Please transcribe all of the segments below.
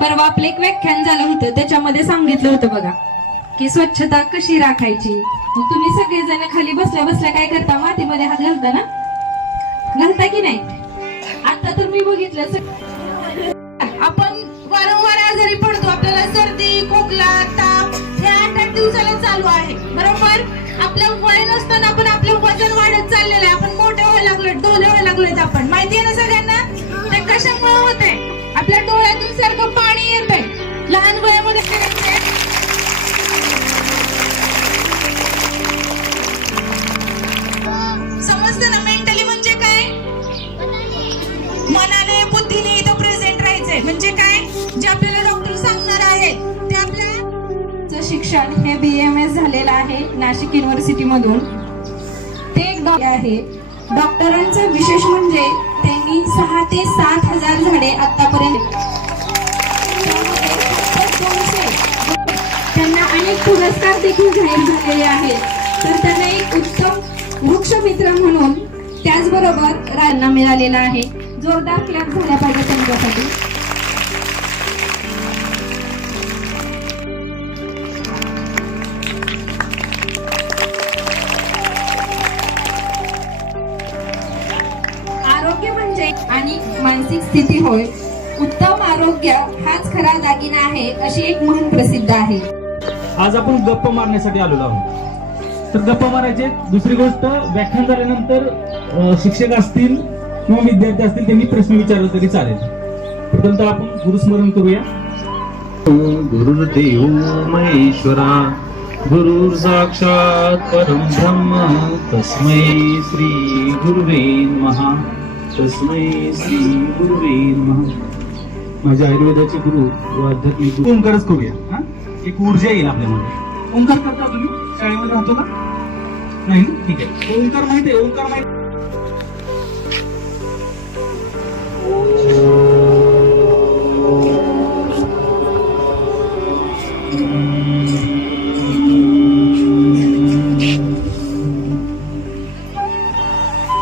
परवा आपलं एक व्याख्यान झालं होतं त्याच्यामध्ये सांगितलं होतं बघा की स्वच्छता कशी राखायची? मग तुम्ही सगळेजण खाली बसल्या बसल्या काय करता? मातीमध्ये हात घालता ना? घालता की नाही? आता तर मी बघितलं आपण वारंवार आजारी पडतो आपल्याला सर्दी खोकला ताप हे आठ आठ दिवसाला चालू आहे. शिक्षण हे बी एम एस झालेलं आहे नाशिक युनिव्हर्सिटी मधून. ते एक डॉक्टर आहे. डॉक्टरांचं विशेष म्हणजे त्यांनी सहा ते सात हजार झाडे आतापर्यंत त्यांना अनेक पुरस्कार देखील जाहीर झालेले आहेत. तर त्यांना एक उत्तम वृक्षमित्र म्हणून त्याचबरोबर राजना मिळालेला आहे. जोरदार क्लॅप झाल्या पाहिजे त्यांच्यासाठी. आरोग्य म्हणजे आणि मानसिक स्थिती होय. उत्तम आरोग्य हाच खरा दागिना आहे अशी एक म्हण प्रसिद्ध आहे. आज आपण गप्पा मारण्यासाठी आलेलो आहोत. तर गप्पा मारायचे दुसरी गोष्ट व्याख्यान झाल्यानंतर शिक्षक असतील किंवा विद्यार्थी असतील त्यांनी प्रश्न विचारले तरी चालेल. प्रथमतः आपण गुरुस्मरण करूया. गुरुर्देव महेश्वरा गुरुर साक्षात परम ब्रह्म तस्मै श्री गुरुवे महा तस्मै श्री गुरुवे माझ्या आयुर्वेदाचे गुरु व आध्यात्मिक गुरु. ओंकारच करूया हा? एक ऊर्जा येईल आपल्यामध्ये ओंकार करता तुम्ही? शाळेमध्ये राहतो का? नाही ना? ठीक आहे. ओंकार माहिती आहे ओंकार माहिती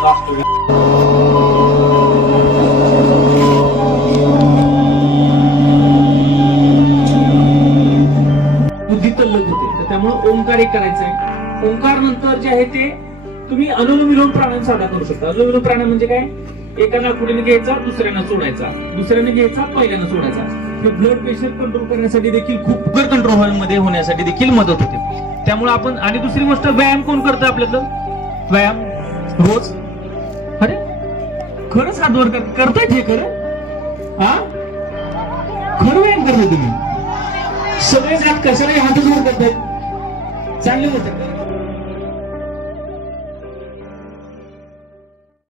बुद्धी त्यामुळे ओंकार एक करायचं आहे ओंकार नंतर जे आहे ते तुम्ही अनुलोम विलोम प्राणायाम साधा करू शकता. अनुलोम विलोम प्राणायाम म्हणजे काय? एका नाकुडीने घ्यायचा दुसऱ्यांना सोडायचा. दुसऱ्याने घ्यायचा पहिल्यानं सोडायचा. हे ब्लड प्रेशर कंट्रोल करण्यासाठी देखील खूप शुगर कंट्रोलमध्ये होण्यासाठी देखील मदत होते. त्यामुळे आपण आणि दुसरी गोष्ट व्यायाम कोण करतं आपल्यातलं? व्यायाम? रोज? अरे खरंच हातवर करताय करतायत हे खरं? हा खरं व्यायाम करताय तुम्ही. सगळेच हात कशाला हातच वर करतायत. चांगली गोष्ट